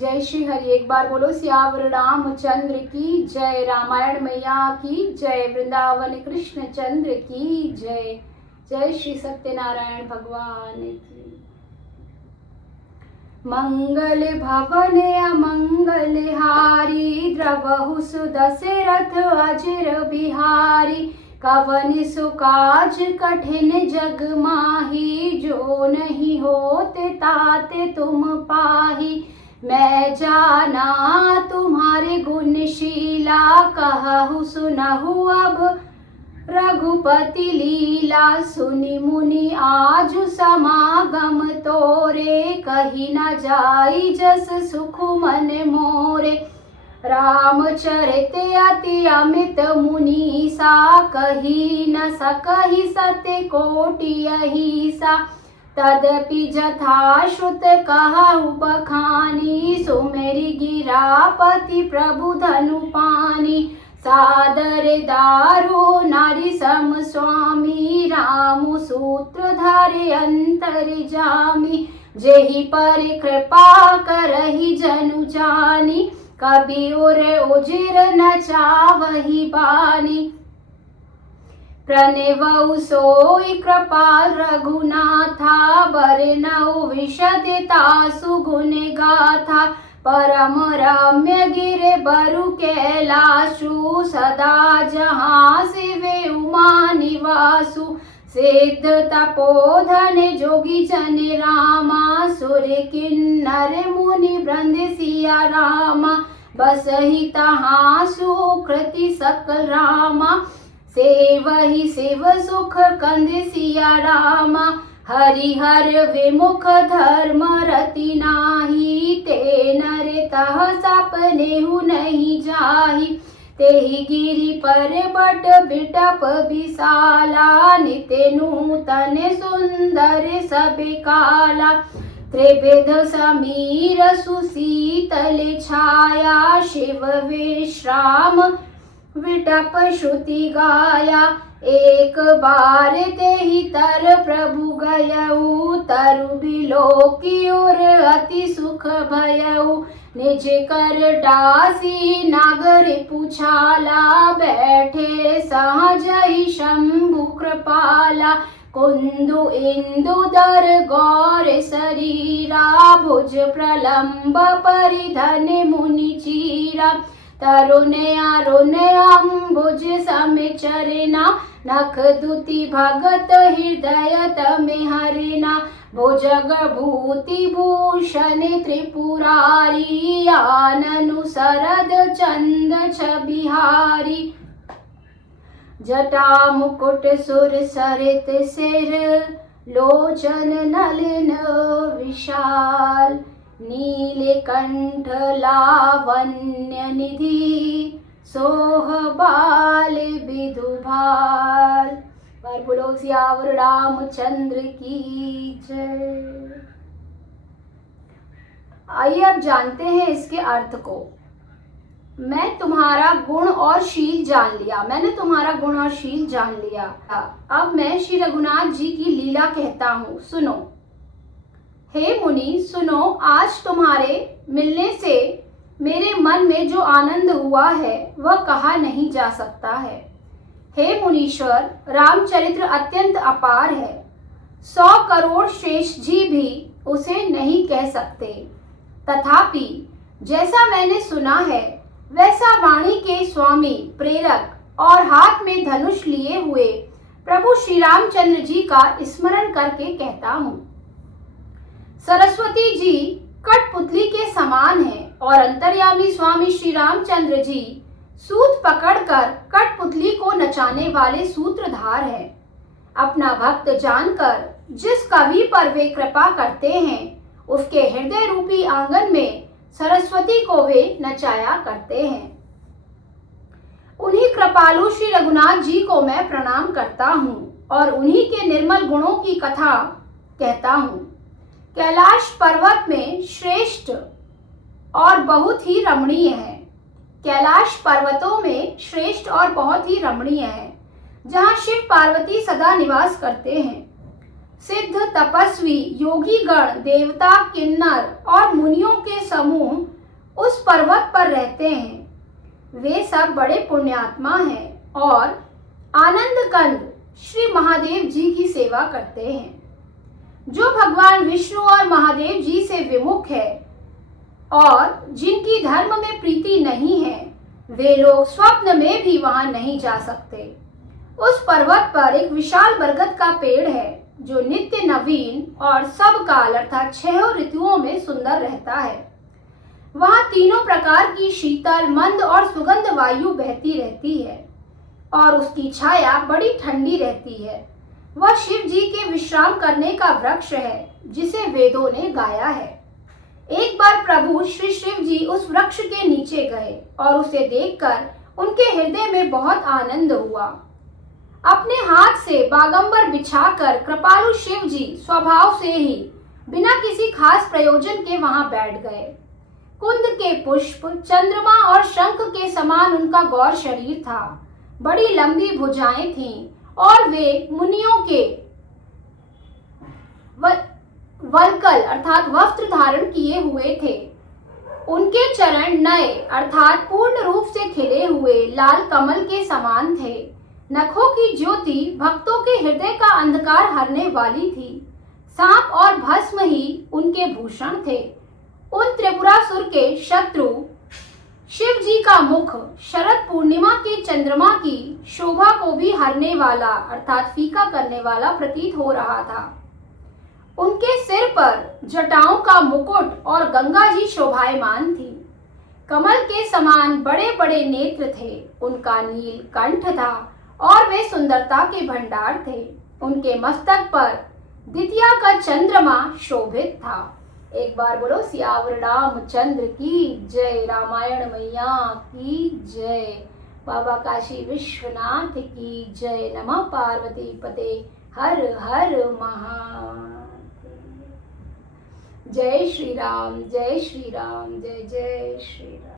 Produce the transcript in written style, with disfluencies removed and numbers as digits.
जय श्री हरि। एक बार बोलो सियावर रामचंद्र की जय। रामायण मैया की जय। वृंदावन कृष्ण चंद्र की जय। जय श्री सत्यनारायण भगवान की। मंगल भवन अमंगल हारी, द्रवहु सुदशरथ अजर बिहारी। कवन सुकाज कठिन जग माही, जो नहीं होते ताते तुम पाही। मैं जाना तुम्हारे गुणशीला, कहु सुनहु अब रघुपति लीला। सुनि मुनि आज समागम तोरे, कही न जाई जस सुख मन मोरे। रामचरित अति अमित मुनीसा, कही न सकहि सत्य कोटि अहिसा। तदपि जथाश्रुत कहु बखानी, सुमेरि गिरापति प्रभु धनु पानी। सादर दारु नारी सम स्वामी, रामु सूत्रधारि अंतर्जामी। जेहि पर कृपा करहि जनु जानी, कबि उर उजिर न चावहि बानी। प्रणवउ सोई कृपाल रघुनाथा, बरनउ विशदिता सुगुण गाथा। परम रम्य गिर बरु कैलाशु, सदा जहाँ शिवे उमा निवासु। सिद्ध तपोधन जोगी जन रामा, सुर किन्नर मुनि वृंद सिया रामा। बसहि तहाँ सुकृति सकल रामा, सेवहि शिव सुख कंद सिया रामा। हरिहर विमुख धर्म रति नाही, ते नर तह सपनेहु नहीं जाहि। तेहि गिरि पर्वत बिटप विशाला, नित्य नूतन सुंदर सबि काला। त्रिविध समीर सुशीतल छाया, शिव विश्राम विटप श्रुति गाया। एक बार तेहि तर प्रभु गयउ, तरु बिलोकी और अति सुख भयउ। निज कर दासी नागर पुछाला, बैठे सहजहि शंभु कृपाला। कुंदु इंदु दर गौर शरीरा, भुज प्रलंब परिधन मुनि चीरा। तरुण अरुण अम्बुज सम चरना, नख दुति भगत हृदय तमे हरिना। भुजग भूति भूषण त्रिपुरारी, आननु सरद चंद छबिहारी। जटा मुकुट सुर सरित सिर, लोचन नलिन विशाल। नीलकंठ लावण्य निधि, सोह बाल विधुभाल। पर बोलो सियावर रामचंद्र की जय। आइए अब जानते हैं इसके अर्थ को। मैं तुम्हारा गुण और शील जान लिया। मैंने तुम्हारा गुण और शील जान लिया। अब मैं श्री रघुनाथ जी की लीला कहता हूँ, सुनो। हे मुनि सुनो, आज तुम्हारे मिलने से मेरे मन में जो आनंद हुआ है वह कहा नहीं जा सकता है। हे मुनीश्वर, रामचरित्र अत्यंत अपार है। 100 करोड़ श्रेष्ठ जी भी उसे नहीं कह सकते। तथापि जैसा मैंने सुना है वैसा वाणी के स्वामी, प्रेरक और हाथ में धनुष लिए हुए प्रभु श्री रामचंद्र जी का स्मरण करके कहता हूँ। सरस्वती जी कठपुतली के समान है और अंतर्यामी स्वामी श्री रामचंद्र जी सूत पकड़कर कठपुतली को नचाने वाले सूत्रधार हैं। अपना भक्त जानकर जिस कवि पर वे कृपा करते हैं, उसके हृदय रूपी आंगन में सरस्वती को वे नचाया करते हैं। उन्हीं कृपालु श्री रघुनाथ जी को मैं प्रणाम करता हूँ और उन्हीं के निर्मल गुणों की कथा कहता हूँ। कैलाश पर्वत में श्रेष्ठ और बहुत ही रमणीय है। कैलाश पर्वतों में श्रेष्ठ और बहुत ही रमणीय है, जहाँ शिव पार्वती सदा निवास करते हैं। सिद्ध तपस्वी योगी गण, देवता, किन्नर और मुनियों के समूह उस पर्वत पर रहते हैं। वे सब बड़े पुण्यात्मा हैं और आनंद कंद श्री महादेव जी की सेवा करते हैं। जो भगवान विष्णु और महादेव जी से विमुख है और जिनकी धर्म में प्रीति नहीं है, वे लोग स्वप्न में भी वहां नहीं जा सकते। उस पर्वत पर एक विशाल बरगद का पेड़ है जो नित्य नवीन और सब काल अर्थात 6 ऋतुओं में सुंदर रहता है। वहां तीनों प्रकार की शीतल, मंद और सुगंध वायु बहती रहती है और उसकी छाया बड़ी ठंडी रहती है। वह शिव जी के विश्राम करने का वृक्ष है जिसे वेदों ने गाया है। एक बार प्रभु श्री शिव जी उस वृक्ष के नीचे गए और उसे देखकर उनके हृदय में बहुत आनंद हुआ। अपने हाथ से बागंबर बिछाकर कृपालु शिव जी स्वभाव से ही बिना किसी खास प्रयोजन के वहां बैठ गए। कुंद के पुष्प, चंद्रमा और शंख के समान उनका गौर शरीर था। बड़ी लंबी भुजाएं थीं और वे मुनियों के वल्कल अर्थात वस्त्र धारण किए हुए थे। उनके चरण नए अर्थात पूर्ण रूप से खिले हुए लाल कमल के समान थे। नखों की ज्योति भक्तों के हृदय का अंधकार हरने वाली थी। सांप और भस्म ही उनके भूषण थे। उन त्रिपुरासुर के शत्रु शिव जी का मुख शरद पूर्णिमा के चंद्रमा की शोभा को भी हरने वाला अर्थात फीका करने वाला प्रतीत हो रहा था। उनके सिर पर जटाओं का मुकुट और गंगा जी शोभायमान थी। कमल के समान बड़े बड़े नेत्र थे। उनका नील कंठ था और वे सुंदरता के भंडार थे। उनके मस्तक पर द्वितीया का चंद्रमा शोभित था। एक बार बोलो सियावर रामचंद्र की जय, रामायण मैया की जय, बाबा काशी विश्वनाथ की जय। नमः पार्वती पते हर हर महादेव। जय श्री राम, जय श्री राम, जय जय श्री राम।